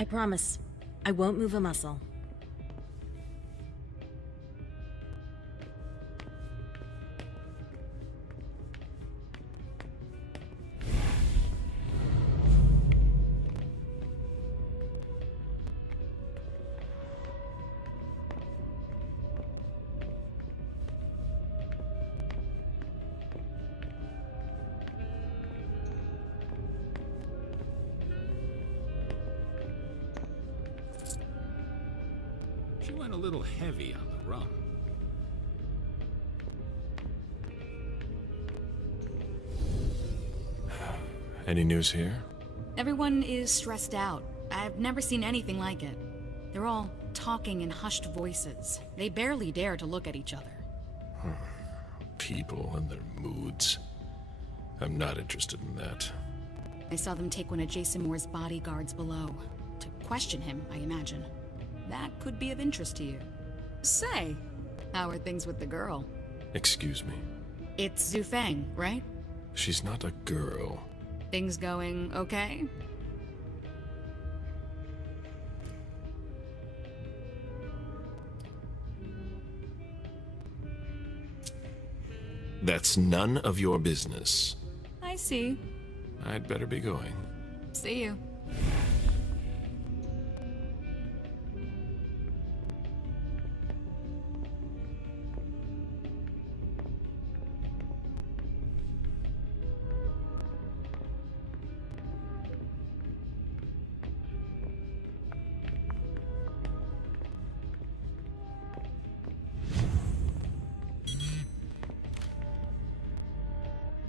I promise. I won't move a muscle. She went a little heavy on the rum. Any news here? Everyone is stressed out. I've never seen anything like it. They're all talking in hushed voices. They barely dare to look at each other. People and their moods. I'm not interested in that. I saw them take one of Jason Moore's bodyguards below. To question him, I imagine. That could be of interest to you. Say, how are things with the girl? Excuse me. It's Zhu Feng, right? She's not a girl. Things going okay? That's none of your business. I see. I'd better be going. See you.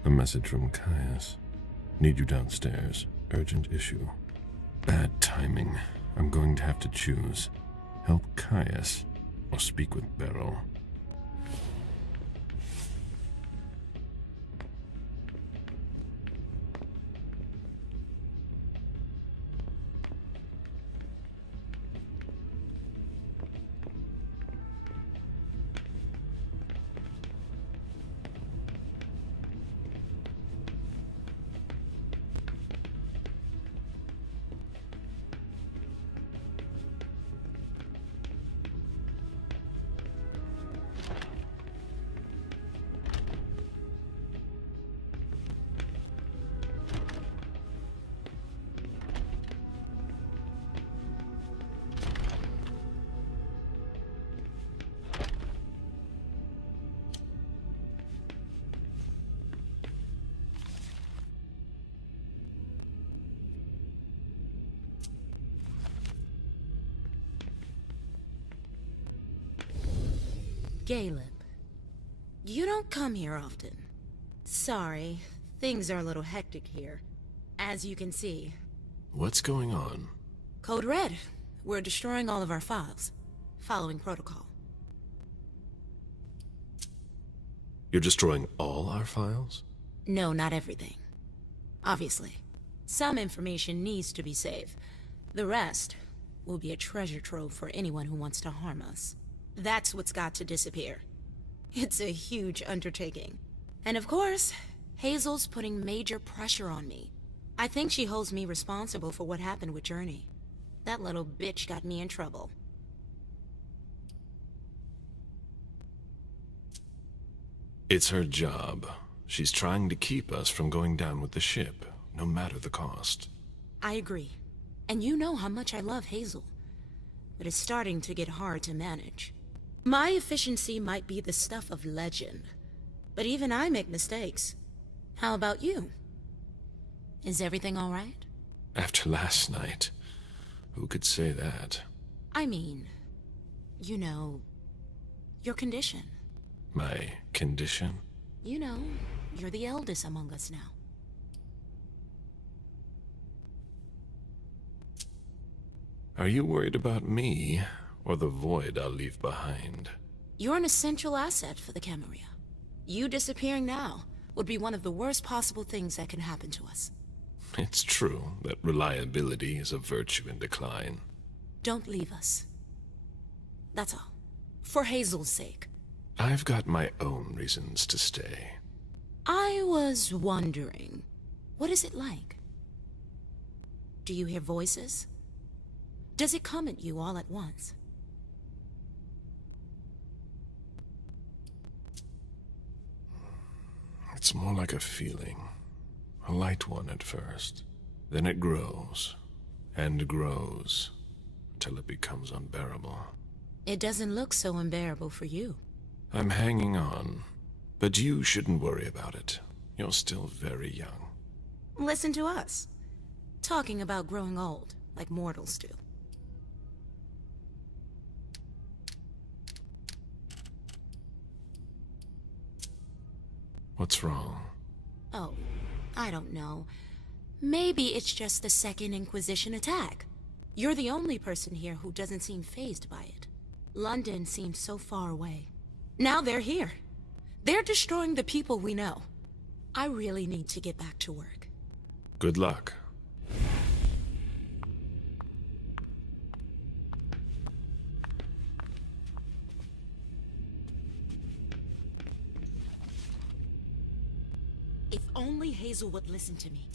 A message from Caius. Need you downstairs. Urgent issue. Bad timing. I'm going to have to choose. Help Caius or speak with Beryl. Caleb, you don't come here often. Sorry, things are a little hectic here. As you can see. What's going on? Code Red. We're destroying all of our files. Following protocol. You're destroying all our files? No, not everything. Obviously. Some information needs to be saved. The rest will be a treasure trove for anyone who wants to harm us. That's what's got to disappear. It's a huge undertaking. And of course, Hazel's putting major pressure on me. I think she holds me responsible for what happened with Journey. That little bitch got me in trouble. It's her job. She's trying to keep us from going down with the ship, no matter the cost. I agree. And you know how much I love Hazel. But it's starting to get hard to manage. My efficiency might be the stuff of legend, but even I make mistakes. How about you? Is everything all right? After last night, who could say that? I mean, you know, your condition. My condition? You know, you're the eldest among us now. Are you worried about me, or the void I'll leave behind? You're an essential asset for the Camarilla. You disappearing now would be one of the worst possible things that can happen to us. It's true that reliability is a virtue in decline. Don't leave us. That's all. For Hazel's sake. I've got my own reasons to stay. I was wondering, what is it like? Do you hear voices? Does it come at you all at once? It's more like a feeling. A light one at first. Then it grows and grows until it becomes unbearable. It doesn't look so unbearable for you. I'm hanging on, but you shouldn't worry about it. You're still very young. Listen to us. Talking about growing old, like mortals do. What's wrong? Oh, I don't know. Maybe it's just the Second Inquisition attack. You're the only person here who doesn't seem fazed by it. London seems so far away. Now they're here. They're destroying the people we know. I really need to get back to work. Good luck. If only Hazel would listen to me.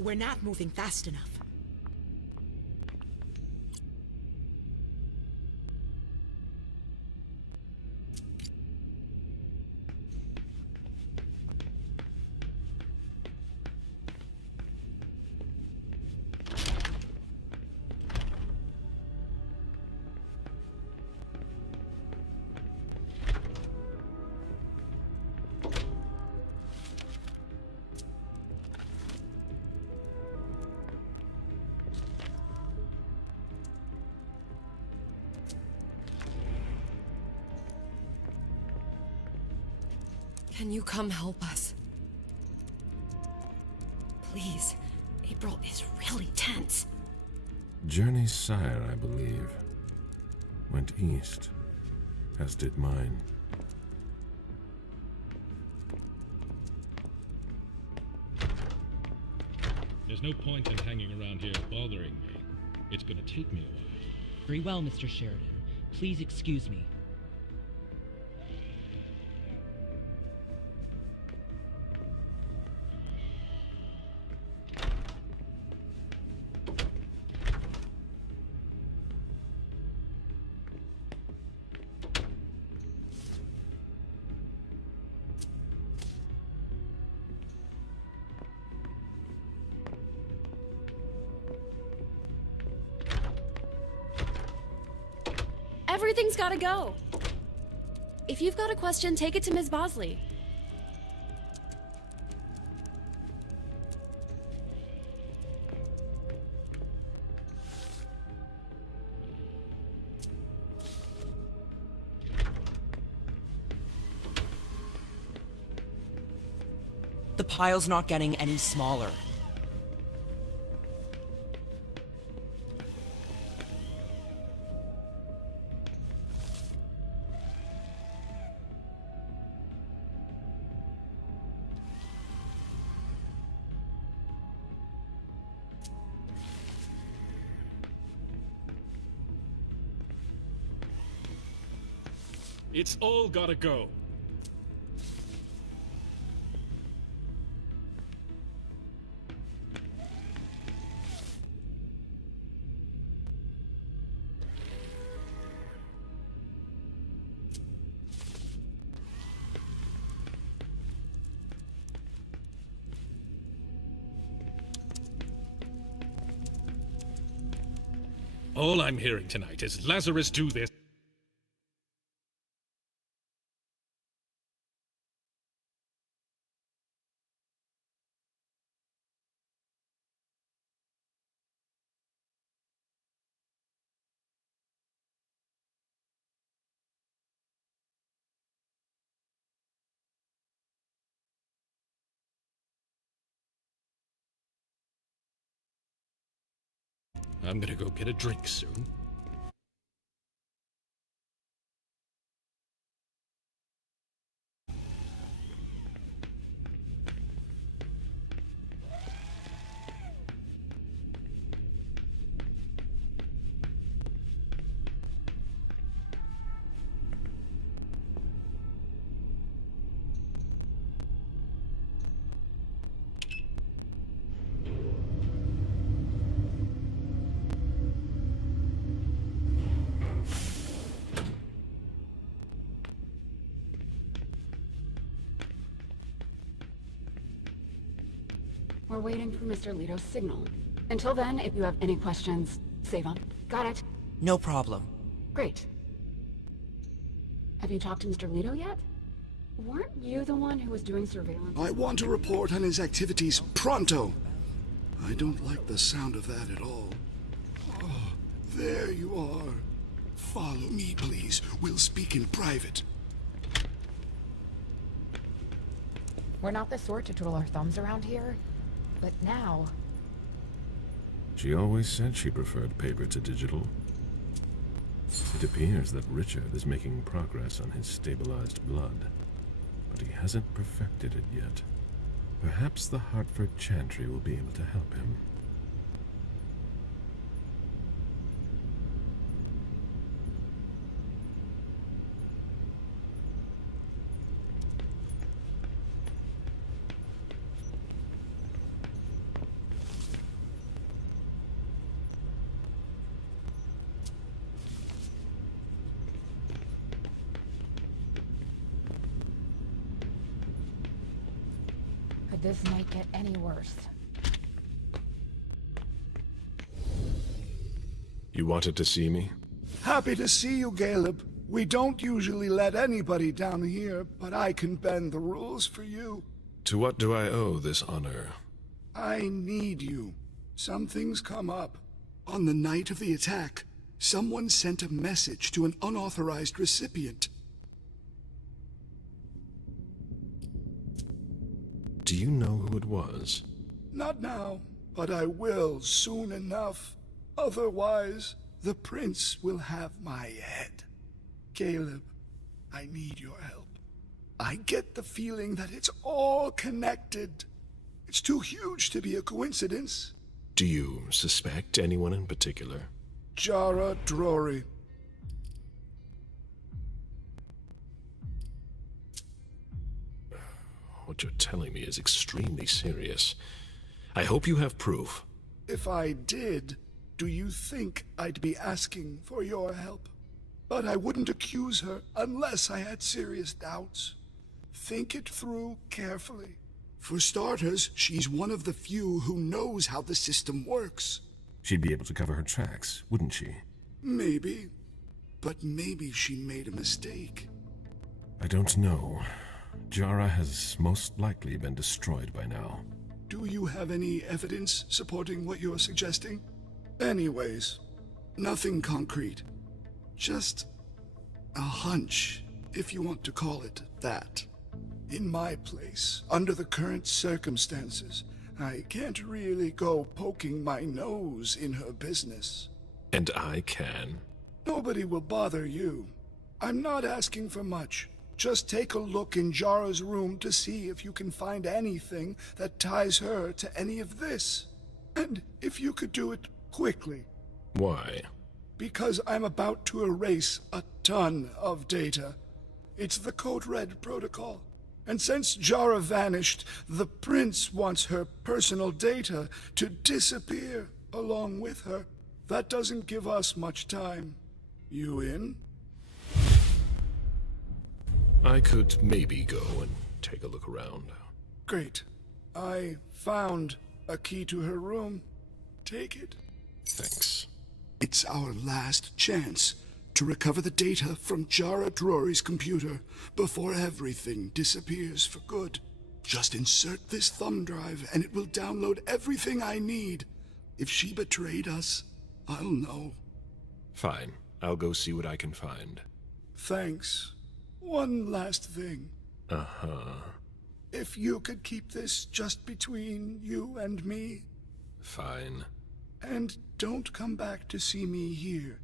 We're not moving fast enough. Can you come help us? Please. April is really tense. Journey's sire, I believe, went east, as did mine. There's no point in hanging around here bothering me. It's gonna take me a while. Very well, Mr. Sheridan. Please excuse me. Everything's gotta go. If you've got a question, take it to Ms. Bosley. The pile's not getting any smaller. It's all gotta go. All I'm hearing tonight is Lazarus do this. I'm gonna go get a drink soon. We're waiting for Mr. Leto's signal. Until then, if you have any questions, save them. Got it? No problem. Great. Have you talked to Mr. Leto yet? Weren't you the one who was doing surveillance? I want to report on his activities pronto. I don't like the sound of that at all. Oh, there you are. Follow me, please. We'll speak in private. We're not the sort to twiddle our thumbs around here, but now... She always said she preferred paper to digital. It appears that Richard is making progress on his stabilized blood, but he hasn't perfected it yet. Perhaps the Hartford Chantry will be able to help him. Could this night get any worse? You wanted to see me? Happy to see you, Caleb. We don't usually let anybody down here, but I can bend the rules for you. To what do I owe this honor? I need you. Something's come up. On the night of the attack, someone sent a message to an unauthorized recipient. Do you know who it was? Not now, but I will soon enough. Otherwise, the prince will have my head. Caleb, I need your help. I get the feeling that it's all connected. It's too huge to be a coincidence. Do you suspect anyone in particular? Jara Drory. What you're telling me is extremely serious. I hope you have proof. If I did, do you think I'd be asking for your help? But I wouldn't accuse her unless I had serious doubts. Think it through carefully. For starters, she's one of the few who knows how the system works. She'd be able to cover her tracks, wouldn't she? Maybe. But maybe she made a mistake. I don't know. Jara has most likely been destroyed by now. Do you have any evidence supporting what you're suggesting? Anyways, nothing concrete. Just a hunch, if you want to call it that. In my place, under the current circumstances, I can't really go poking my nose in her business. And I can. Nobody will bother you. I'm not asking for much. Just take a look in Jara's room to see if you can find anything that ties her to any of this. And if you could do it quickly. Why? Because I'm about to erase a ton of data. It's the Code Red protocol. And since Jara vanished, the prince wants her personal data to disappear along with her. That doesn't give us much time. You in? I could maybe go and take a look around. Great. I found a key to her room. Take it. Thanks. It's our last chance to recover the data from Jara Drory's computer before everything disappears for good. Just insert this thumb drive and it will download everything I need. If she betrayed us, I'll know. Fine. I'll go see what I can find. Thanks. One last thing. Uh-huh. If you could keep this just between you and me. Fine. And don't come back to see me here.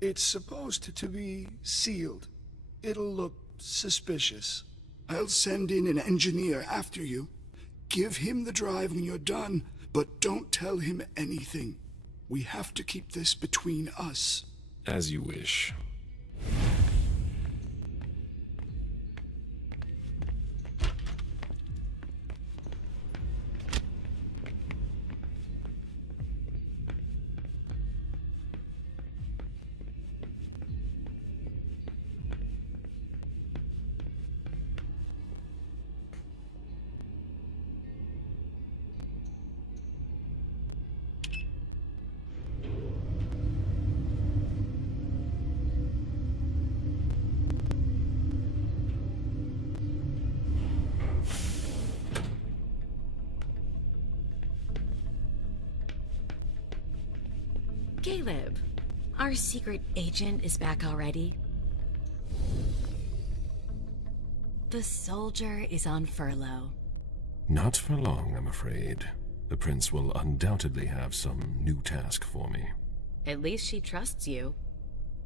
It's supposed to be sealed. It'll look suspicious. I'll send in an engineer after you. Give him the drive when you're done, but don't tell him anything. We have to keep this between us. As you wish. Caleb, our secret agent is back already. The soldier is on furlough. Not for long, I'm afraid. The prince will undoubtedly have some new task for me. At least she trusts you.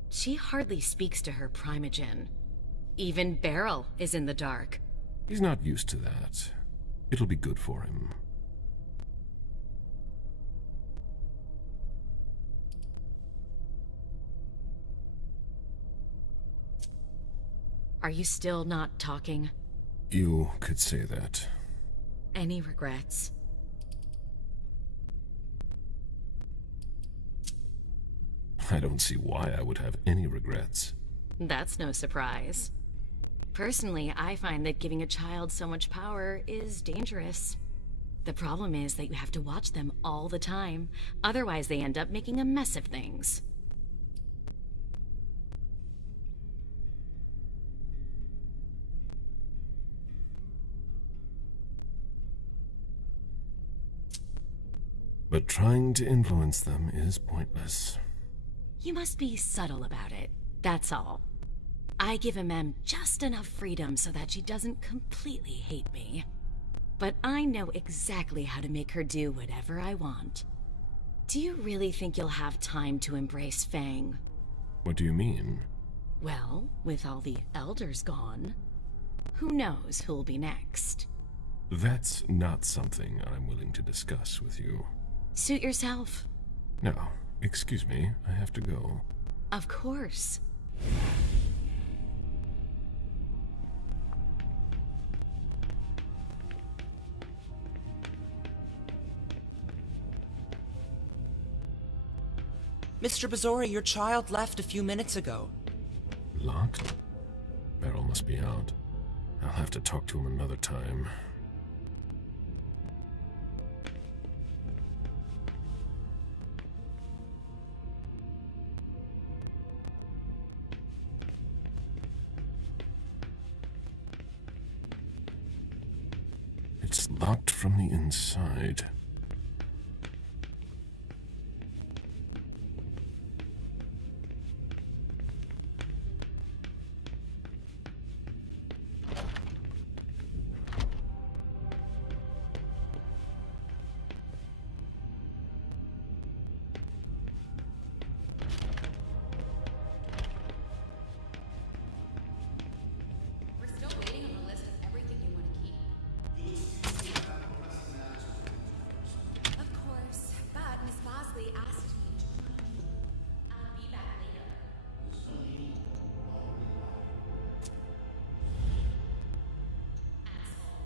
She hardly speaks to her primogen. Even Beryl is in the dark. He's not used to that. It'll be good for him. Are you still not talking? You could say that. Any regrets? I don't see why I would have any regrets. That's no surprise. Personally, I find that giving a child so much power is dangerous. The problem is that you have to watch them all the time. Otherwise, they end up making a mess of things. But trying to influence them is pointless. You must be subtle about it, that's all. I give MM just enough freedom so that she doesn't completely hate me. But I know exactly how to make her do whatever I want. Do you really think you'll have time to embrace Fang? What do you mean? Well, with all the elders gone, who knows who'll be next? That's not something I'm willing to discuss with you. Suit yourself. No, excuse me, I have to go. Of course. Mr. Bazori, your child left a few minutes ago. Locked? Beryl must be out. I'll have to talk to him another time. It's locked from the inside. We're still waiting on the list of everything you want to keep. Of course, but Miss Bosley asked me to. I'll be back later. Asshole.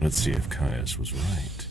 Let's see if Caius was right.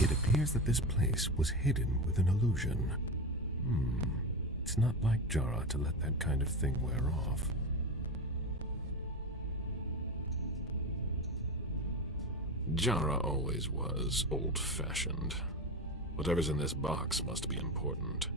It appears that this place was hidden with an illusion. It's not like Jara to let that kind of thing wear off. Jara always was old-fashioned. Whatever's in this box must be important.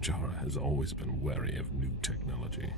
Jara has always been wary of new technology.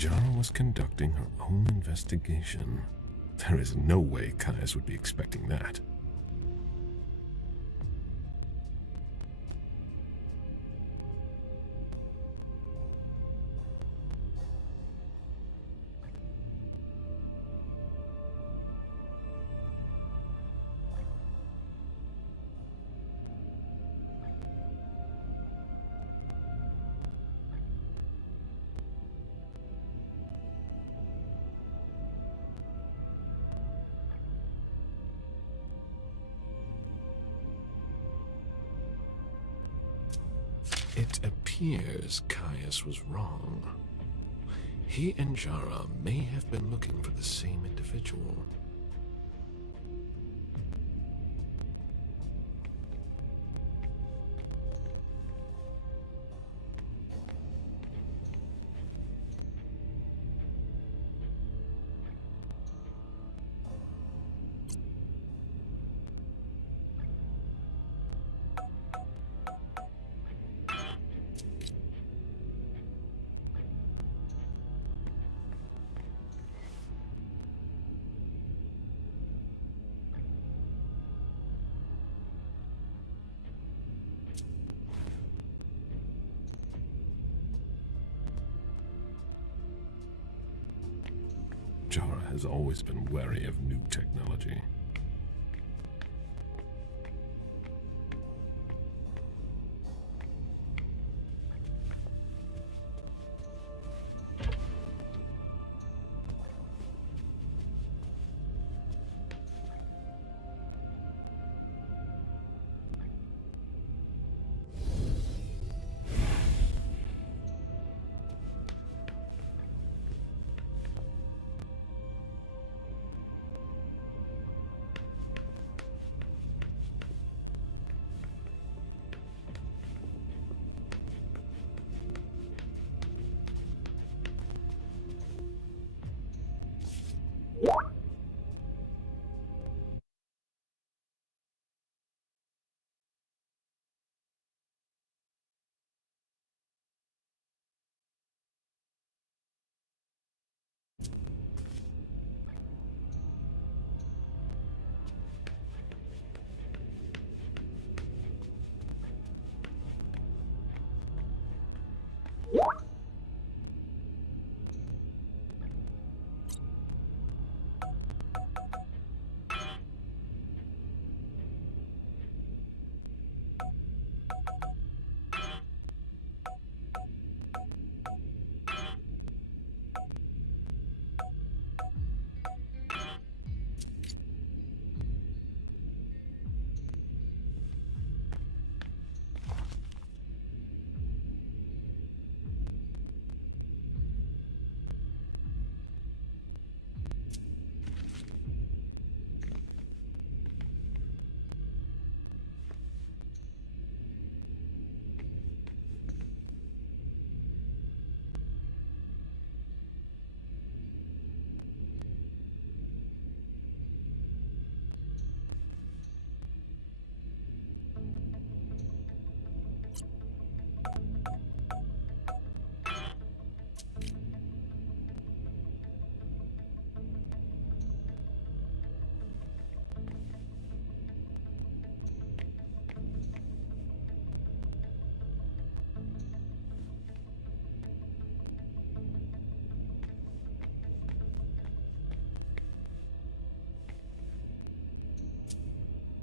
Jara was conducting her own investigation. There is no way Caius would be expecting that. It appears Caius was wrong. He and Jara may have been looking for the same individual. Jara has always been wary of new technology.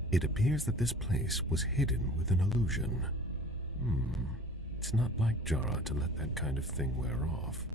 It appears that this place was hidden with an illusion. It's not like Jara to let that kind of thing wear off.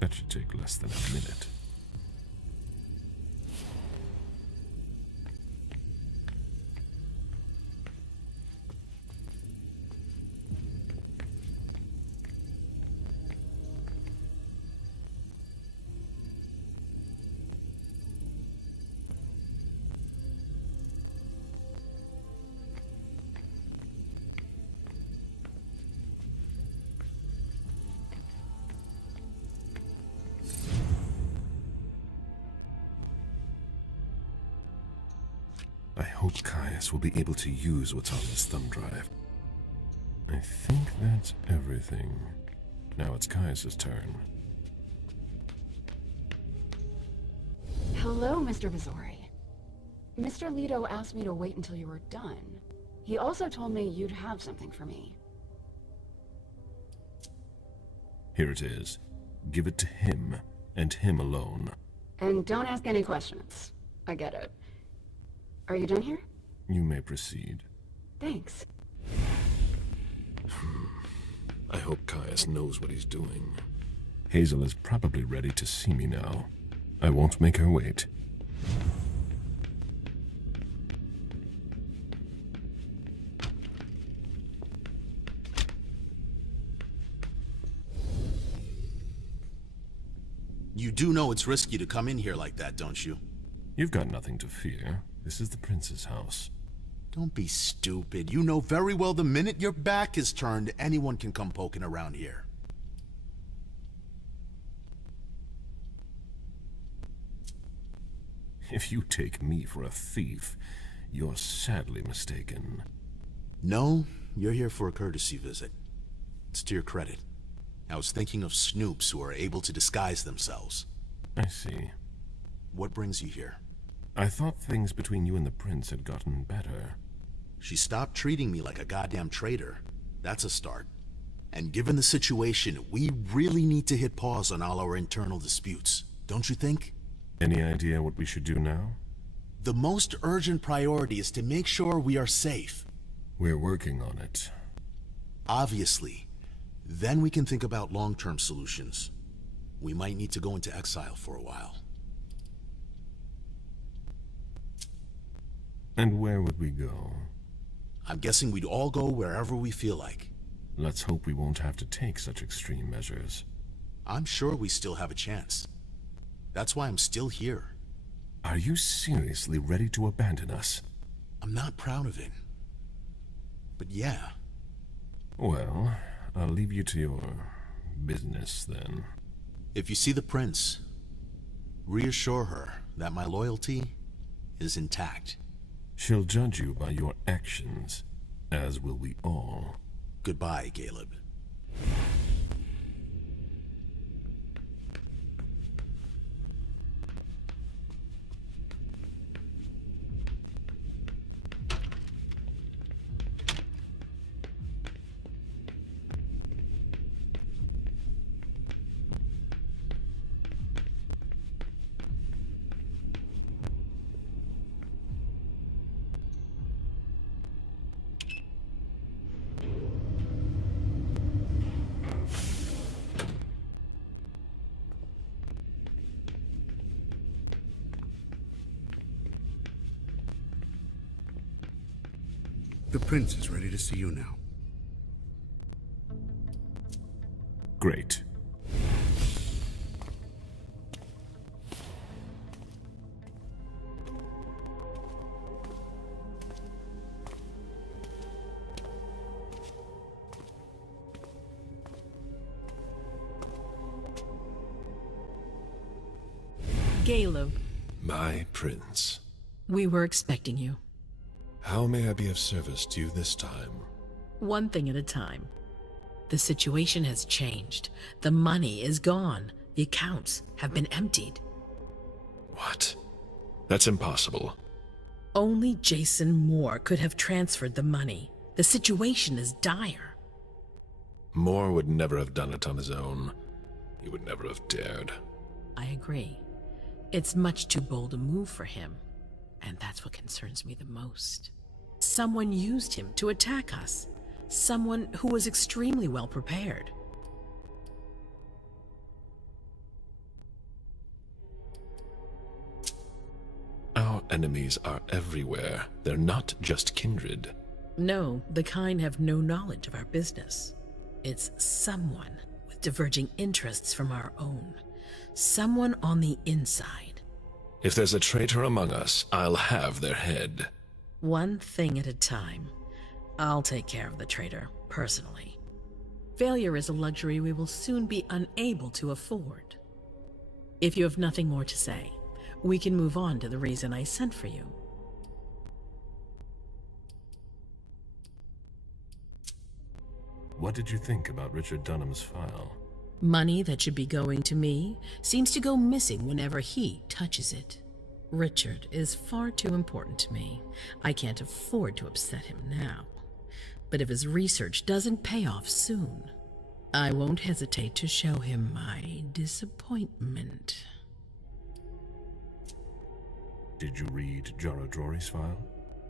That should take less than a minute. I hope Caius will be able to use what's on this thumb drive. I think that's everything. Now it's Caius's turn. Hello, Mr. Missouri. Mr. Leto asked me to wait until you were done. He also told me you'd have something for me. Here it is. Give it to him, and him alone. And don't ask any questions. I get it. Are you done here? You may proceed. Thanks. I hope Caius knows what he's doing. Hazel is probably ready to see me now. I won't make her wait. You do know it's risky to come in here like that, don't you? You've got nothing to fear. This is the prince's house. Don't be stupid. You know very well the minute your back is turned, anyone can come poking around here. If you take me for a thief, you're sadly mistaken. No, you're here for a courtesy visit. It's to your credit. I was thinking of snoops who are able to disguise themselves. I see. What brings you here? I thought things between you and the prince had gotten better. She stopped treating me like a goddamn traitor. That's a start. And given the situation, we really need to hit pause on all our internal disputes, don't you think? Any idea what we should do now? The most urgent priority is to make sure we are safe. We're working on it. Obviously. Then we can think about long-term solutions. We might need to go into exile for a while. And where would we go? I'm guessing we'd all go wherever we feel like. Let's hope we won't have to take such extreme measures. I'm sure we still have a chance. That's why I'm still here. Are you seriously ready to abandon us? I'm not proud of it. But yeah. Well, I'll leave you to your business then. If you see the prince, reassure her that my loyalty is intact. She'll judge you by your actions, as will we all. Goodbye, Caleb. The prince is ready to see you now. Great. Caleb. My prince. We were expecting you. How may I be of service to you this time? One thing at a time. The situation has changed. The money is gone. The accounts have been emptied. What? That's impossible. Only Jason Moore could have transferred the money. The situation is dire. Moore would never have done it on his own. He would never have dared. I agree. It's much too bold a move for him. And that's what concerns me the most. Someone used him to attack us. Someone who was extremely well prepared. enemies are everywhere. They're not just kindred. No, the kind have no knowledge of our business. It's someone with diverging interests from our own. Someone on the inside. If there's a traitor among us, I'll have their head. One thing at a time. I'll take care of the traitor, personally. Failure is a luxury we will soon be unable to afford. If you have nothing more to say, we can move on to the reason I sent for you. What did you think about Richard Dunham's file? Money that should be going to me seems to go missing whenever he touches it. Richard is far too important to me. I can't afford to upset him now. But if his research doesn't pay off soon, I won't hesitate to show him my disappointment. Did you read Jara Drory's file?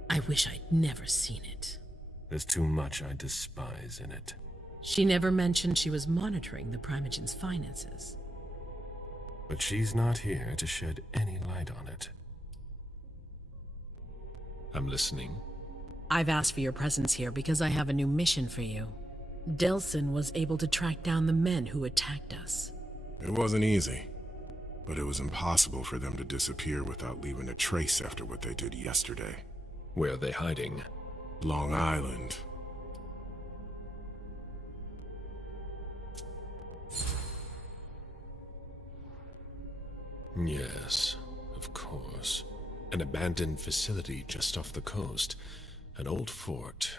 I wish I'd never seen it. There's too much I despise in it. She never mentioned she was monitoring the Primogen's finances. But she's not here to shed any light on it. I'm listening. I've asked for your presence here because I have a new mission for you. Delson was able to track down the men who attacked us. It wasn't easy, but it was impossible for them to disappear without leaving a trace after what they did yesterday. Where are they hiding? Long Island. Yes, of course. An abandoned facility just off the coast. An old fort.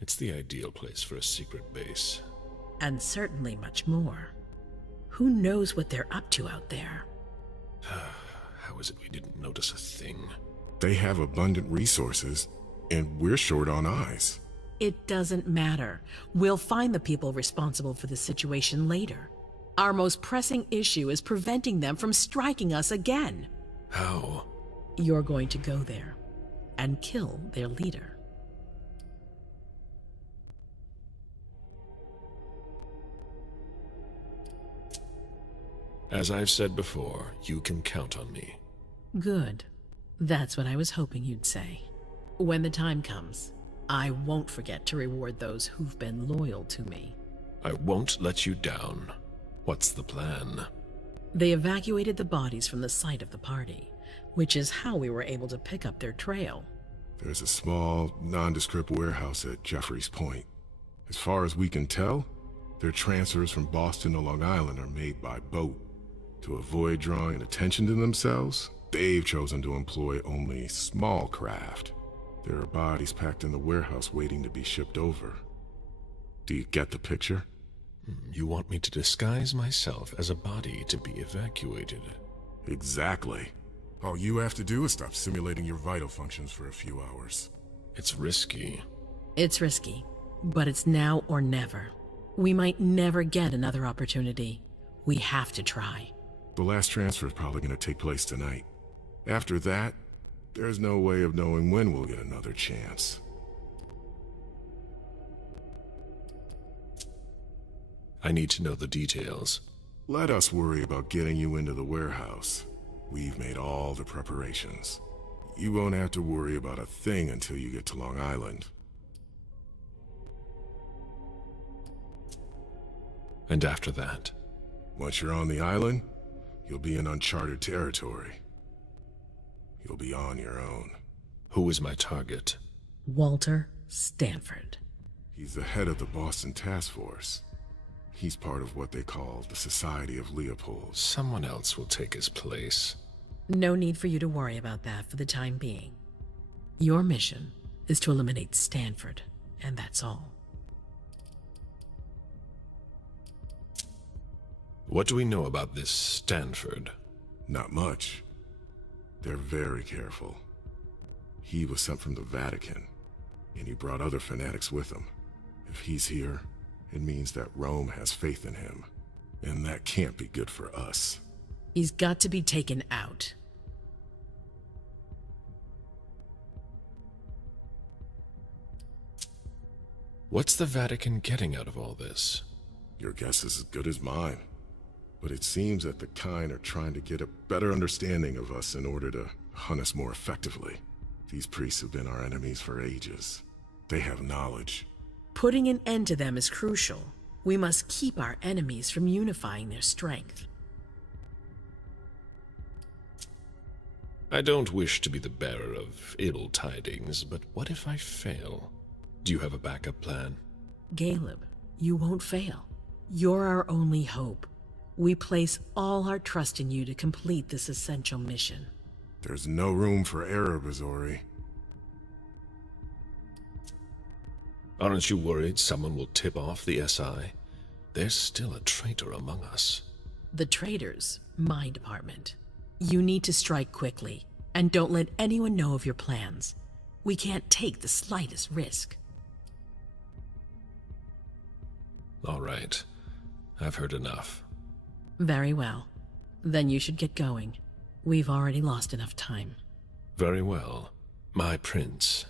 It's the ideal place for a secret base. And certainly much more. Who knows what they're up to out there? How is it we didn't notice a thing? They have abundant resources, and we're short on eyes. It doesn't matter. We'll find the people responsible for the situation later. Our most pressing issue is preventing them from striking us again. How? You're going to go there and kill their leader. As I've said before, you can count on me. Good. That's what I was hoping you'd say. When the time comes, I won't forget to reward those who've been loyal to me. I won't let you down. What's the plan? They evacuated the bodies from the site of the party, which is how we were able to pick up their trail. There's a small, nondescript warehouse at Jeffrey's Point. As far as we can tell, their transfers from Boston to Long Island are made by boat. To avoid drawing attention to themselves, they've chosen to employ only small craft. There are bodies packed in the warehouse waiting to be shipped over. Do you get the picture? You want me to disguise myself as a body to be evacuated? Exactly. All you have to do is stop simulating your vital functions for a few hours. It's risky. It's risky, but it's now or never. We might never get another opportunity. We have to try. The last transfer is probably going to take place tonight. After that, there's no way of knowing when we'll get another chance. I need to know the details. Let us worry about getting you into the warehouse. We've made all the preparations. You won't have to worry about a thing until you get to Long Island. And after that? Once you're on the island, you'll be in uncharted territory. You'll be on your own. Who is my target? Walter Stanford. He's the head of the Boston Task Force. He's part of what they call the Society of Leopold. Someone else will take his place. No need for you to worry about that for the time being. Your mission is to eliminate Stanford, and that's all. What do we know about this Stanford? Not much. They're very careful. He was sent from the Vatican, and he brought other fanatics with him. If he's here, it means that Rome has faith in him, and that can't be good for us. He's got to be taken out. What's the Vatican getting out of all this? Your guess is as good as mine. But it seems that the kind are trying to get a better understanding of us in order to hunt us more effectively. These priests have been our enemies for ages. They have knowledge. Putting an end to them is crucial. We must keep our enemies from unifying their strength. I don't wish to be the bearer of ill tidings, but what if I fail? Do you have a backup plan? Caleb, you won't fail. You're our only hope. We place all our trust in you to complete this essential mission. There's no room for error, Bazori. Aren't you worried someone will tip off the SI? There's still a traitor among us. The traitors, my department. You need to strike quickly, and don't let anyone know of your plans. We can't take the slightest risk. All right. I've heard enough. Very well. Then you should get going. We've already lost enough time. Very well. My prince.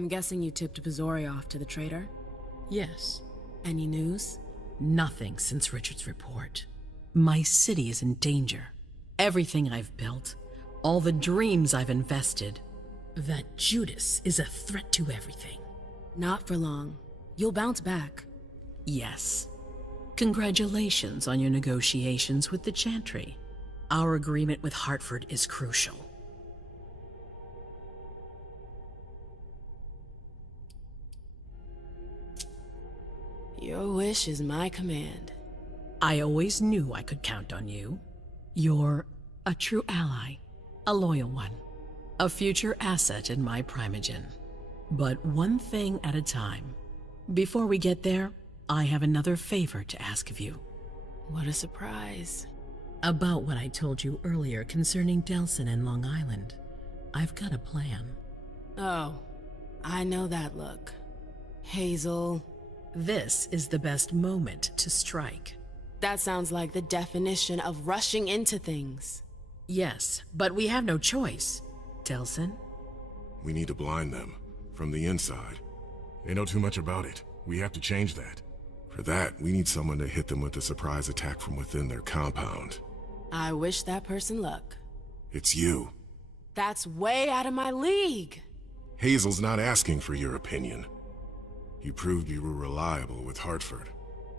I'm guessing you tipped Bazori off to the traitor? Yes. Any news? Nothing since Richard's report. My city is in danger. Everything I've built, all the dreams I've invested. That Judas is a threat to everything. Not for long. You'll bounce back. Yes. Congratulations on your negotiations with the Chantry. Our agreement with Hartford is crucial. Your wish is my command. I always knew I could count on you. You're a true ally, a loyal one, a future asset in my Primogen. But one thing at a time. Before we get there, I have another favor to ask of you. What a surprise. About what I told you earlier concerning Delson and Long Island. I've got a plan. Oh, I know that look. Hazel. This is the best moment to strike. That sounds like the definition of rushing into things. Yes, but we have no choice. Delsin? We need to blind them, from the inside. They know too much about it. We have to change that. For that, we need someone to hit them with a surprise attack from within their compound. I wish that person luck. It's you. That's way out of my league. Hazel's not asking for your opinion. You proved you were reliable with Hartford.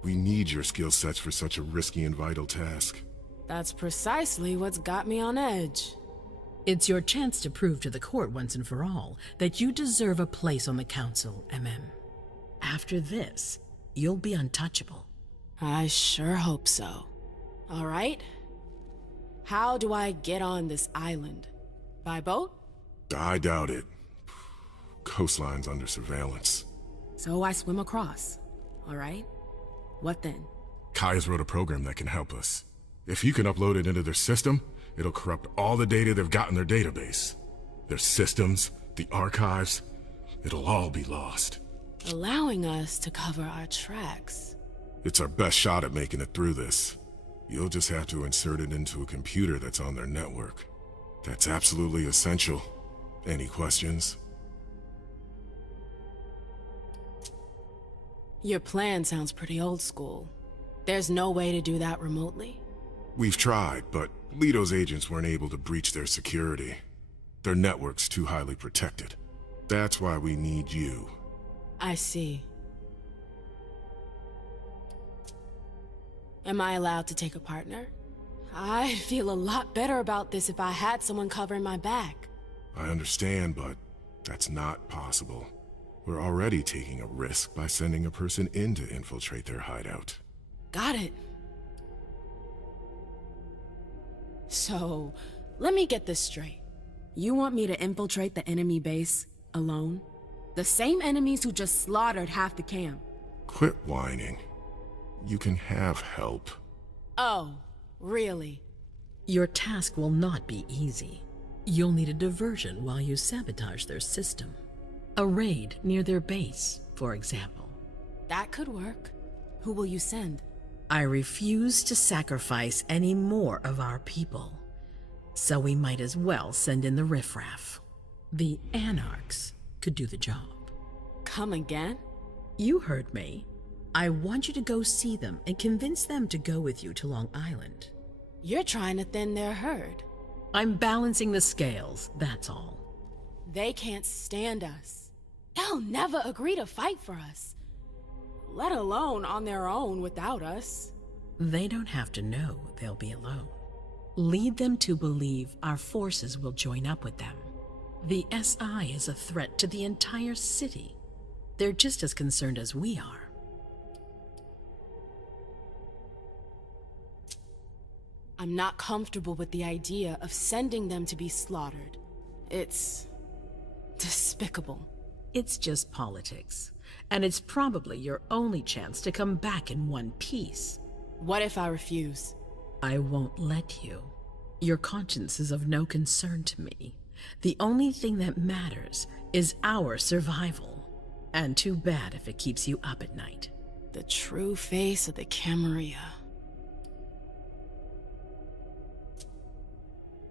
We need your skill sets for such a risky and vital task. That's precisely what's got me on edge. It's your chance to prove to the court once and for all that you deserve a place on the council, MM. After this, you'll be untouchable. I sure hope so. All right. How do I get on this island? By boat? I doubt it. Coastline's under surveillance. So I swim across. All right. What then? Kaya's wrote a program that can help us. If you can upload it into their system, it'll corrupt all the data they've got in their database. Their systems, the archives, it'll all be lost. Allowing us to cover our tracks. It's our best shot at making it through this. You'll just have to insert it into a computer that's on their network. That's absolutely essential. Any questions? Your plan sounds pretty old school. There's no way to do that remotely? We've tried, but Leto's agents weren't able to breach their security. Their network's too highly protected. That's why we need you. I see. Am I allowed to take a partner? I'd feel a lot better about this if I had someone covering my back. I understand, but that's not possible. We're already taking a risk by sending a person in to infiltrate their hideout. Got it. So, let me get this straight. You want me to infiltrate the enemy base alone? The same enemies who just slaughtered half the camp. Quit whining. You can have help. Oh, really? Your task will not be easy. You'll need a diversion while you sabotage their system. A raid near their base, for example. That could work. Who will you send? I refuse to sacrifice any more of our people. So we might as well send in the riffraff. The Anarchs could do the job. Come again? You heard me. I want you to go see them and convince them to go with you to Long Island. You're trying to thin their herd. I'm balancing the scales, that's all. They can't stand us. They'll never agree to fight for us. Let alone on their own without us. They don't have to know they'll be alone. Lead them to believe our forces will join up with them. The SI is a threat to the entire city. They're just as concerned as we are. I'm not comfortable with the idea of sending them to be slaughtered. It's despicable. It's just politics, and it's probably your only chance to come back in one piece. What if I refuse? I won't let you. Your conscience is of no concern to me. The only thing that matters is our survival. And too bad if it keeps you up at night. The true face of the Camarilla.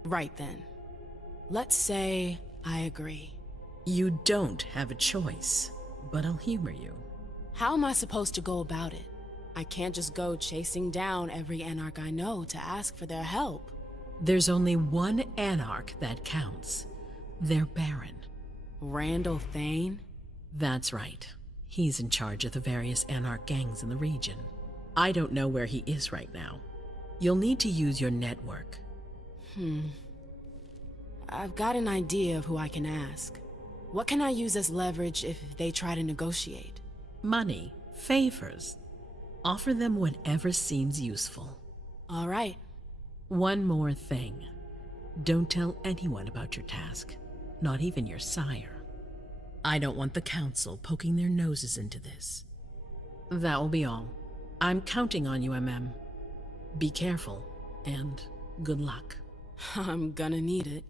Right then. Let's say I agree. You don't have a choice, but I'll humor you. How am I supposed to go about it? I can't just go chasing down every Anarch I know to ask for their help. There's only one Anarch that counts. Their Baron. Randall Thane? That's right. He's in charge of the various Anarch gangs in the region. I don't know where he is right now. You'll need to use your network. I've got an idea of who I can ask. What can I use as leverage if they try to negotiate? Money, favors. Offer them whatever seems useful. All right. One more thing. Don't tell anyone about your task, not even your sire. I don't want the council poking their noses into this. That will be all. I'm counting on you, MM. Be careful, and good luck. I'm gonna need it.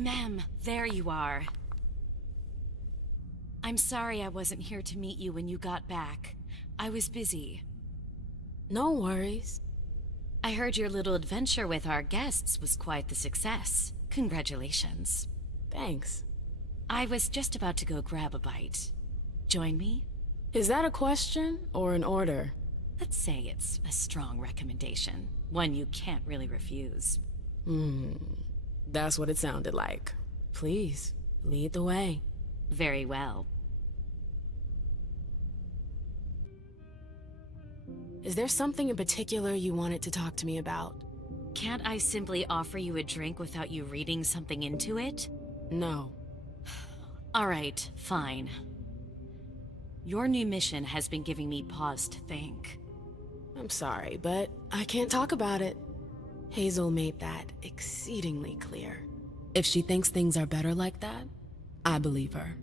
Ma'am, there you are. I'm sorry I wasn't here to meet you when you got back. I was busy. No worries. I heard your little adventure with our guests was quite the success. Congratulations. Thanks. I was just about to go grab a bite. Join me? Is that a question or an order? Let's say it's a strong recommendation. One you can't really refuse. That's what it sounded like. Please, lead the way. Very well. Is there something in particular you wanted to talk to me about? Can't I simply offer you a drink without you reading something into it? No. All right, fine. Your new mission has been giving me pause to think. I'm sorry, but I can't talk about it. Hazel made that exceedingly clear. If she thinks things are better like that, I believe her.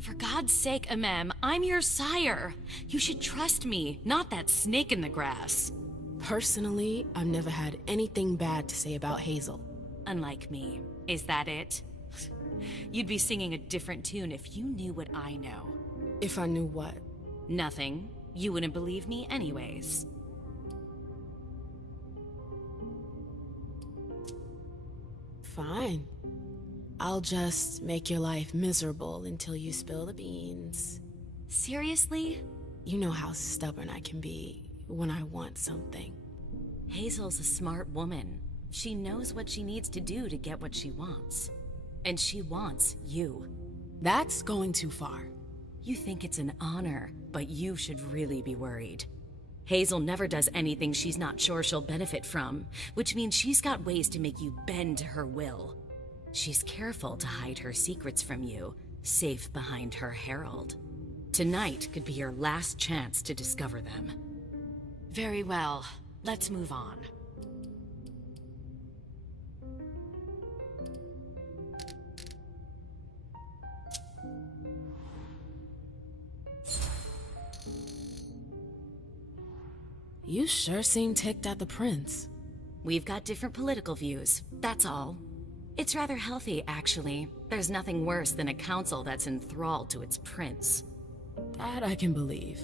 For God's sake, Amem, I'm your sire. You should trust me, not that snake in the grass. Personally, I've never had anything bad to say about Hazel. Unlike me. Is that it? You'd be singing a different tune if you knew what I know. If I knew what? Nothing. You wouldn't believe me anyways. Fine. I'll just make your life miserable until you spill the beans. Seriously? You know how stubborn I can be when I want something. Hazel's a smart woman. She knows what she needs to do to get what she wants. And she wants you. That's going too far. You think it's an honor, but you should really be worried. Hazel never does anything she's not sure she'll benefit from, which means she's got ways to make you bend to her will. She's careful to hide her secrets from you, safe behind her herald. Tonight could be your last chance to discover them. Very well, let's move on. You sure seem ticked at the prince. We've got different political views, that's all. It's rather healthy, actually. There's nothing worse than a council that's enthralled to its prince. That I can believe.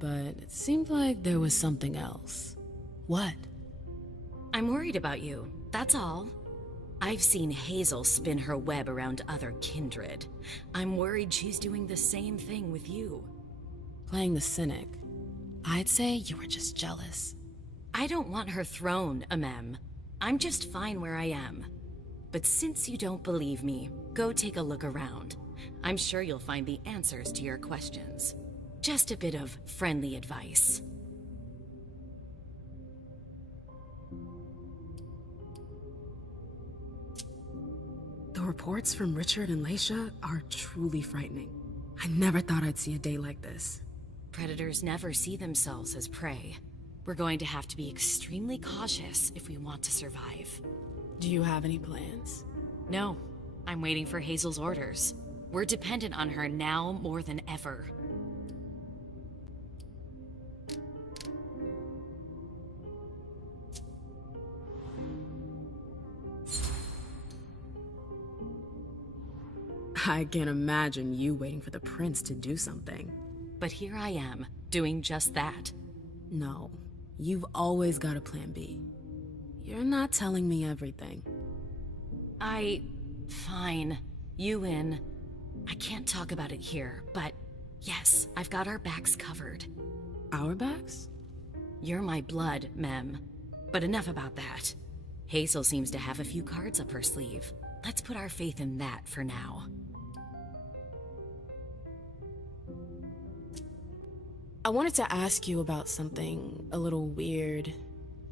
But it seemed like there was something else. What? I'm worried about you, that's all. I've seen Hazel spin her web around other kindred. I'm worried she's doing the same thing with you. Playing the cynic. I'd say you were just jealous. I don't want her throne, Amem. I'm just fine where I am. But since you don't believe me, go take a look around. I'm sure you'll find the answers to your questions. Just a bit of friendly advice. The reports from Richard and Leisha are truly frightening. I never thought I'd see a day like this. Predators never see themselves as prey. We're going to have to be extremely cautious if we want to survive. Do you have any plans? No. I'm waiting for Hazel's orders. We're dependent on her now more than ever. I can't imagine you waiting for the prince to do something. But here I am, doing just that. No, you've always got a plan B. You're not telling me everything. Fine. You win. I can't talk about it here, but yes, I've got our backs covered. Our backs? You're my blood, Mem. But enough about that. Hazel seems to have a few cards up her sleeve. Let's put our faith in that for now. I wanted to ask you about something a little weird,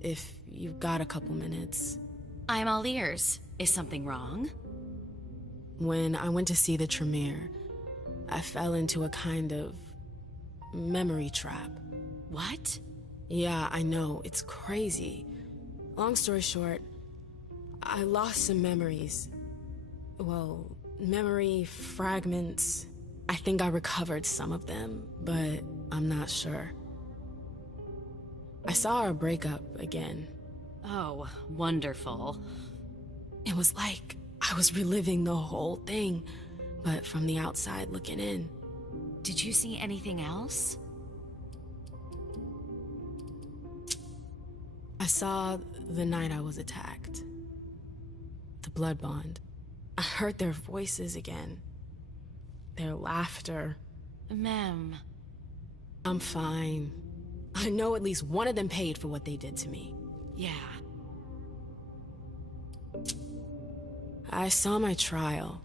if you've got a couple minutes. I'm all ears. Is something wrong? When I went to see the Tremere, I fell into a kind of memory trap. What? Yeah, I know, it's crazy. Long story short, I lost some memories. Well, memory fragments. I think I recovered some of them, but I'm not sure. I saw our breakup again. Oh, wonderful. It was like I was reliving the whole thing, but from the outside looking in. Did you see anything else? I saw the night I was attacked. The blood bond. I heard their voices again. Their laughter. Ma'am. I'm fine. I know at least one of them paid for what they did to me. Yeah. I saw my trial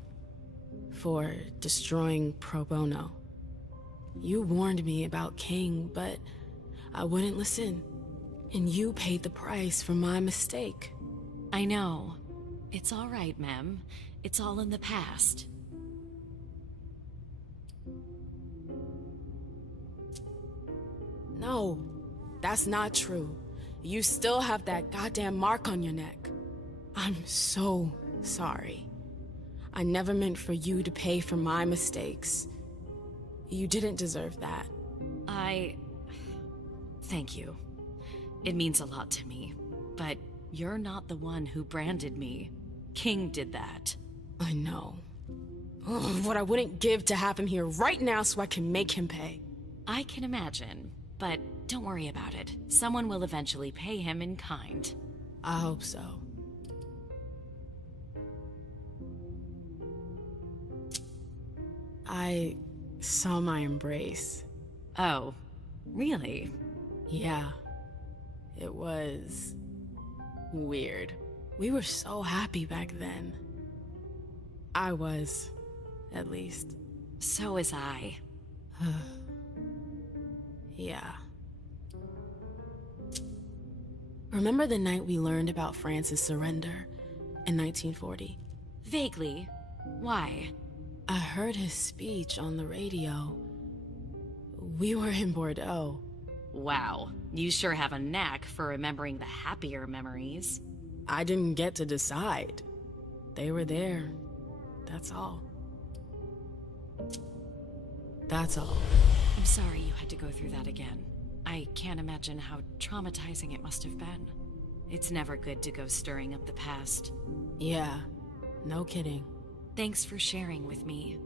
for destroying pro bono. You warned me about King, but I wouldn't listen. And you paid the price for my mistake. I know. It's all right, ma'am. It's all in the past. No, that's not true. You still have that goddamn mark on your neck. I'm so sorry. I never meant for you to pay for my mistakes. You didn't deserve that. Thank you. It means a lot to me. But you're not the one who branded me. King did that. I know. Ugh, what I wouldn't give to have him here right now so I can make him pay. I can imagine, but don't worry about it. Someone will eventually pay him in kind. I hope so. I saw my embrace. Oh, really? Yeah. It was weird. We were so happy back then. I was, at least. So was I. Yeah. Remember the night we learned about France's surrender in 1940? Vaguely. Why? I heard his speech on the radio. We were in Bordeaux. Wow, you sure have a knack for remembering the happier memories. I didn't get to decide. They were there. That's all. That's all. I'm sorry you had to go through that again. I can't imagine how traumatizing it must have been. It's never good to go stirring up the past. Yeah, no kidding. Thanks for sharing with me.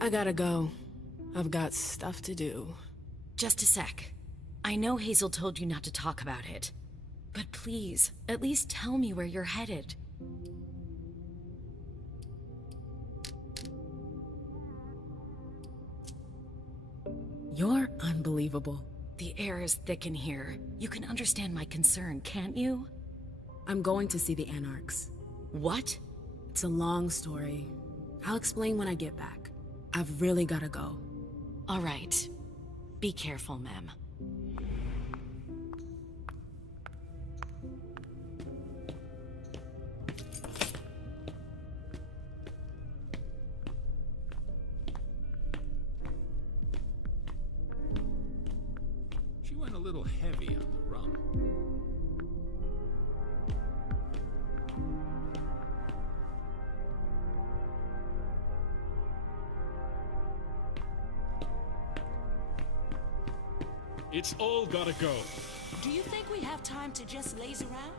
I gotta go. I've got stuff to do. Just a sec. I know Hazel told you not to talk about it. But please, at least tell me where you're headed. You're unbelievable. The air is thick in here. You can understand my concern, can't you? I'm going to see the Anarchs. What? It's a long story. I'll explain when I get back. I've really gotta go. All right. Be careful, ma'am. She went a little heavy on the rum. It's all gotta go. Do you think we have time to just laze around?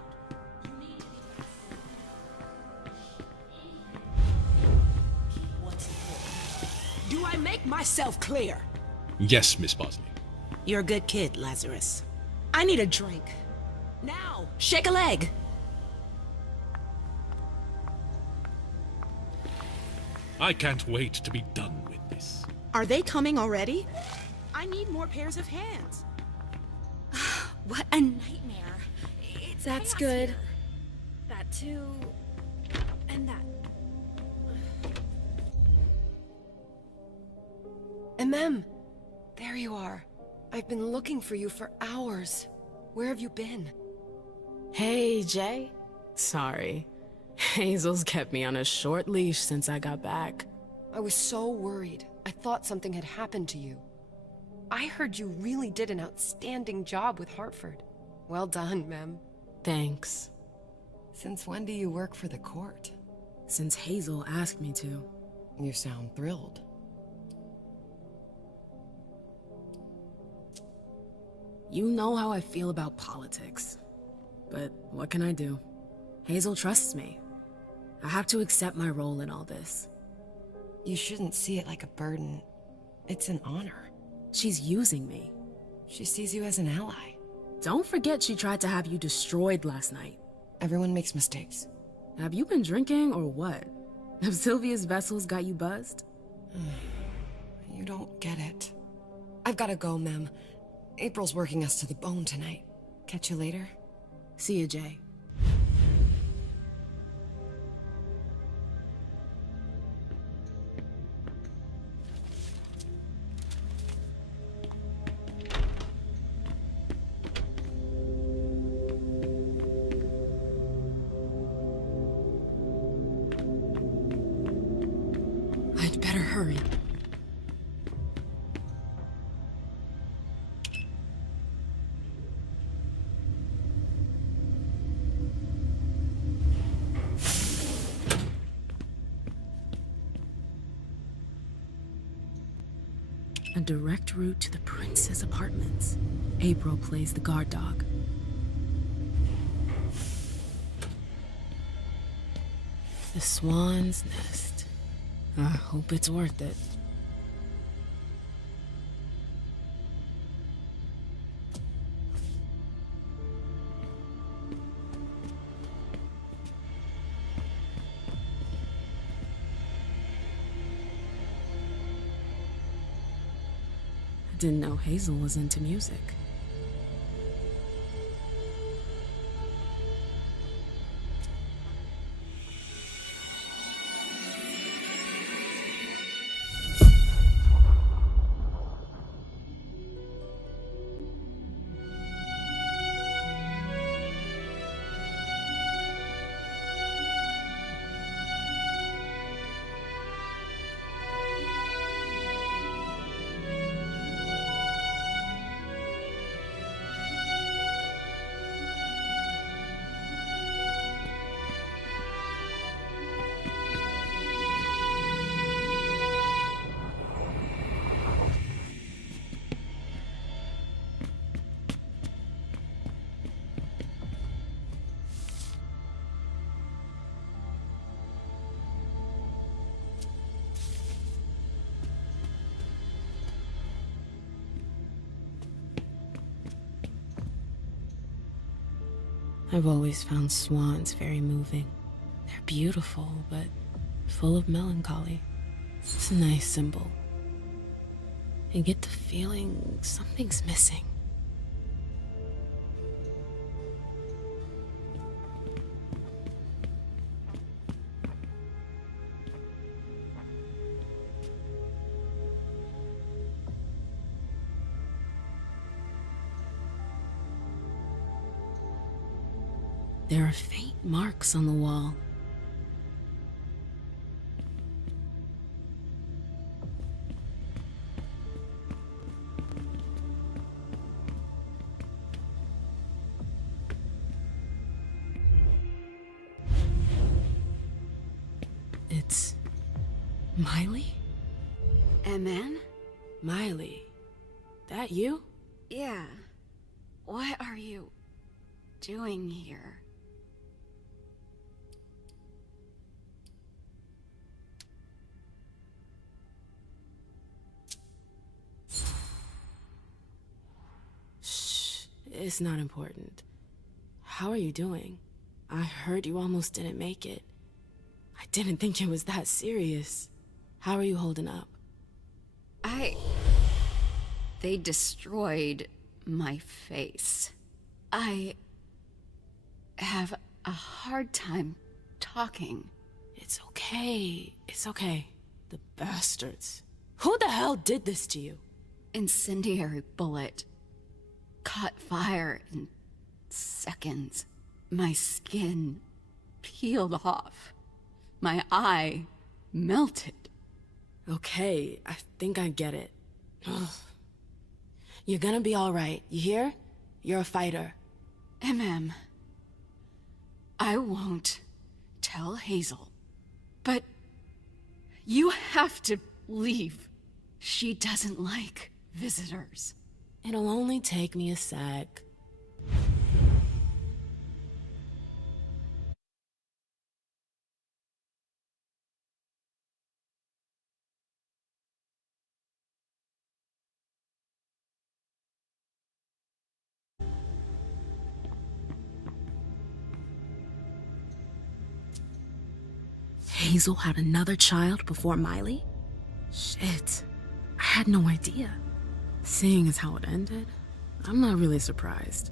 What's important? Do I make myself clear? Yes, Miss Bosley. You're a good kid, Lazarus. I need a drink. Now, shake a leg. I can't wait to be done with this. Are they coming already? I need more pairs of hands. What a nightmare. That's good. Here. That too. And that. MM, there you are. I've been looking for you for hours. Where have you been? Hey, Jay. Sorry. Hazel's kept me on a short leash since I got back. I was so worried. I thought something had happened to you. I heard you really did an outstanding job with Hartford. Well done, Mem. Thanks. Since when do you work for the court? Since Hazel asked me to. You sound thrilled. You know how I feel about politics. But what can I do? Hazel trusts me. I have to accept my role in all this. You shouldn't see it like a burden. It's an honor. She's using me. She sees you as an ally. Don't forget she tried to have you destroyed last night. Everyone makes mistakes. Have you been drinking or what? Have Sylvia's vessels got you buzzed? You don't get it. I've gotta go, Mem. April's working us to the bone tonight. Catch you later? See you, Jay. I'd better hurry. A direct route to the prince's apartments. April plays the guard dog. The Swan's Nest. I hope it's worth it. I didn't know Hazel was into music. I've always found swans very moving. They're beautiful, but full of melancholy. It's a nice symbol. I get the feeling something's missing. There are faint marks on the wall. It's Miley? MN? Miley, that you? Yeah. What are you doing here? It's not important. How are you doing? I heard you almost didn't make it. I didn't think it was that serious. How are you holding up? They destroyed my face. I have a hard time talking. It's okay. It's okay. The bastards. Who the hell did this to you? Incendiary bullet. Caught fire in seconds. My skin peeled off. My eye melted. Okay, I think I get it. You're gonna be all right, you hear? You're a fighter. MM, I won't tell Hazel, but you have to leave. She doesn't like visitors. It'll only take me a sec. Hazel had another child before Miley? Shit. I had no idea. Seeing as how it ended, I'm not really surprised.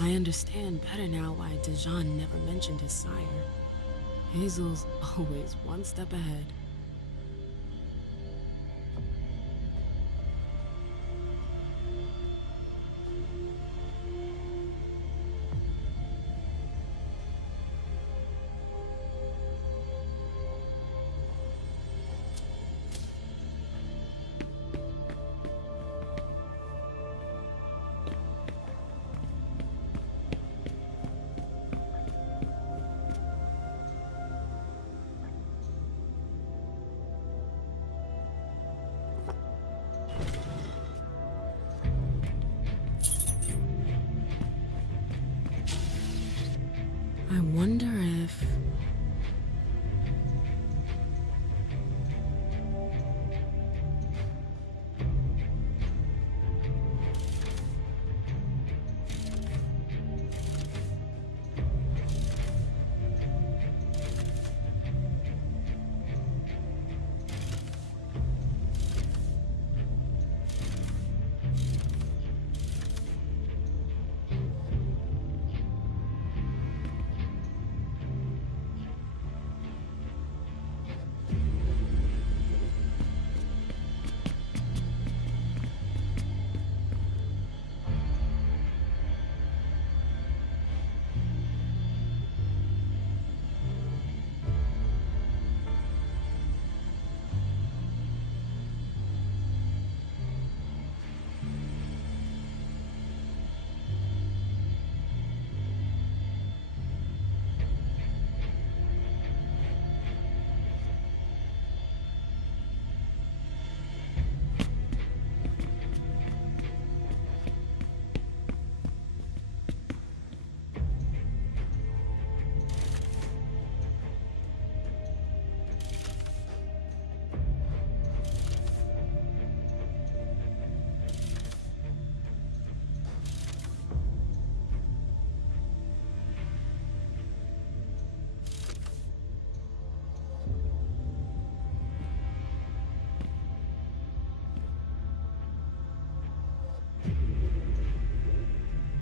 I understand better now why Dejan never mentioned his sire. Hazel's always one step ahead. I wonder if...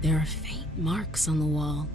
There are faint marks on the wall.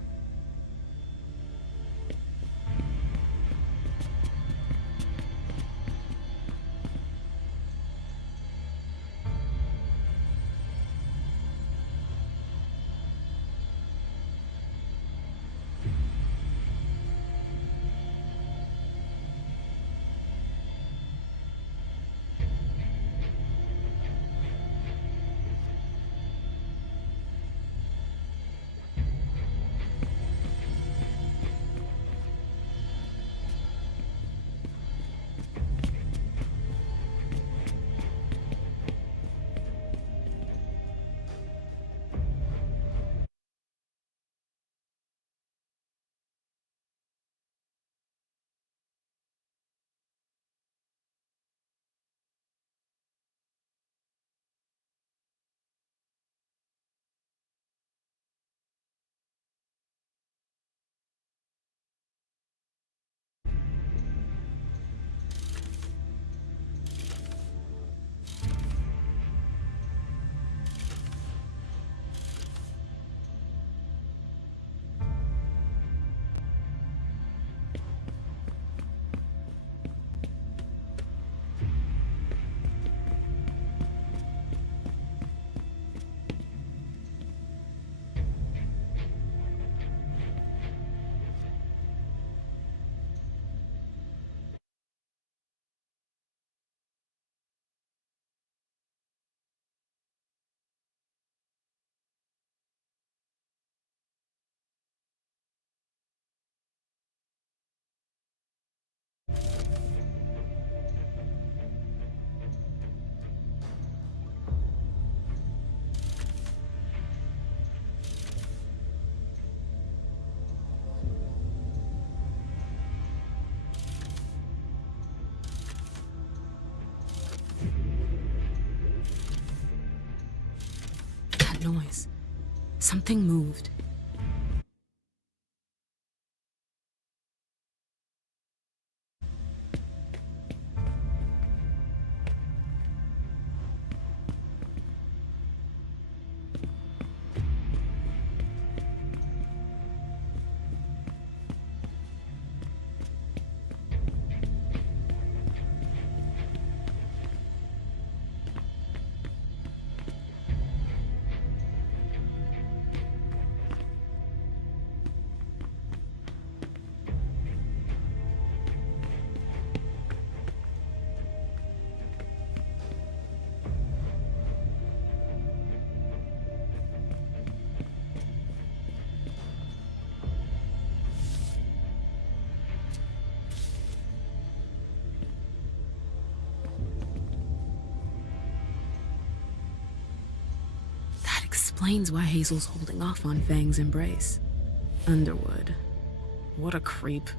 noise. Something moved. Explains why Hazel's holding off on Fang's embrace. Underwood. What a creep.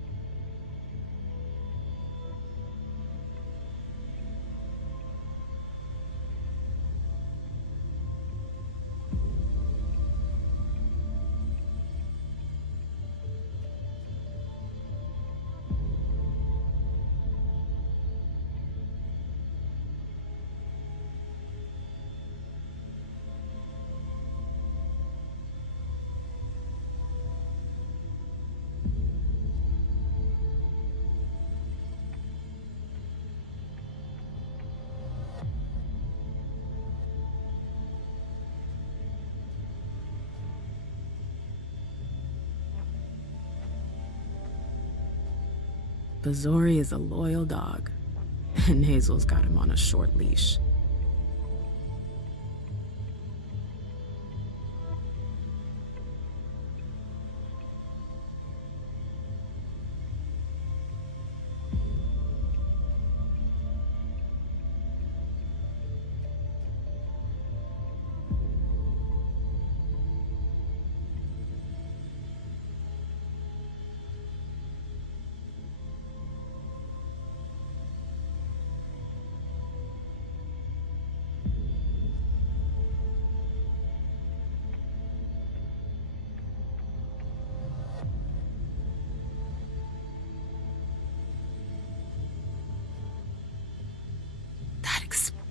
Bazori is a loyal dog, and Hazel's got him on a short leash.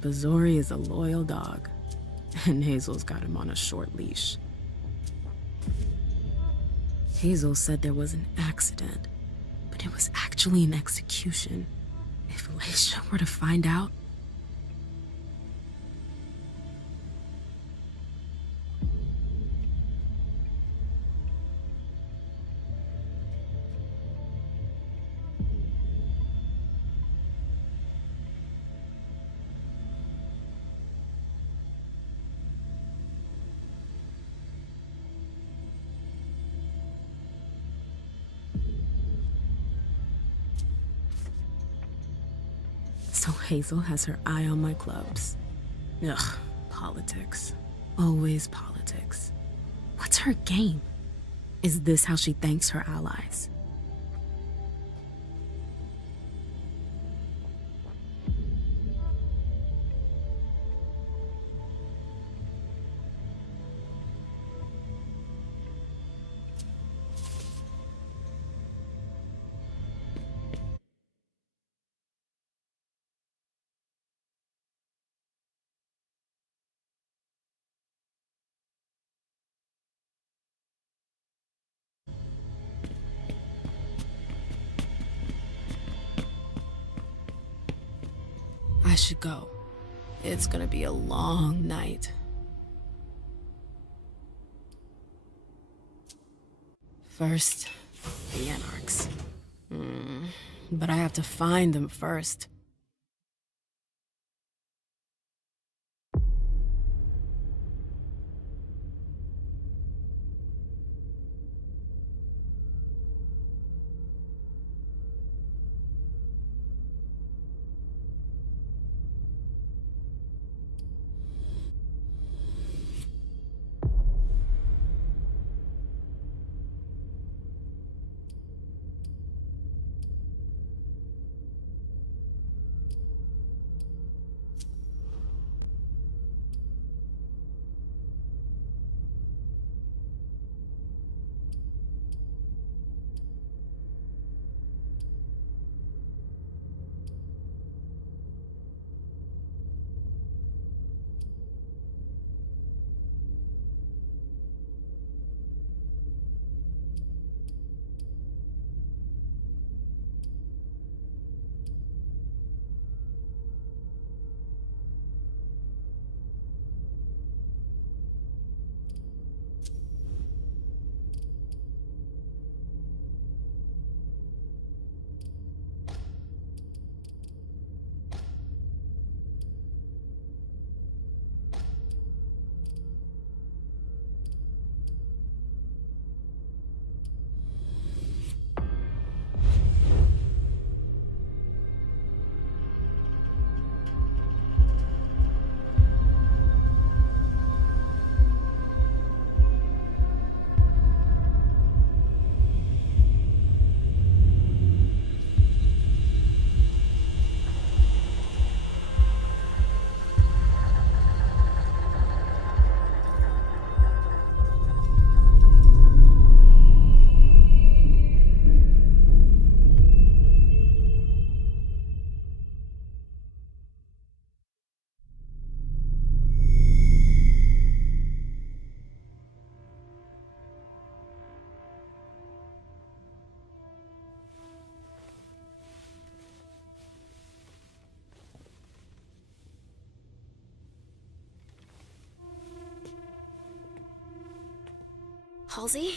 Bazori is a loyal dog, and Hazel's got him on a short leash. Hazel said there was an accident, but it was actually an execution. If Alicia were to find out... So Hazel has her eye on my clubs. Ugh, politics. Always politics. What's her game? Is this how she thanks her allies? I should go. It's gonna be a long night. First, the Anarchs. But I have to find them first. Halsey?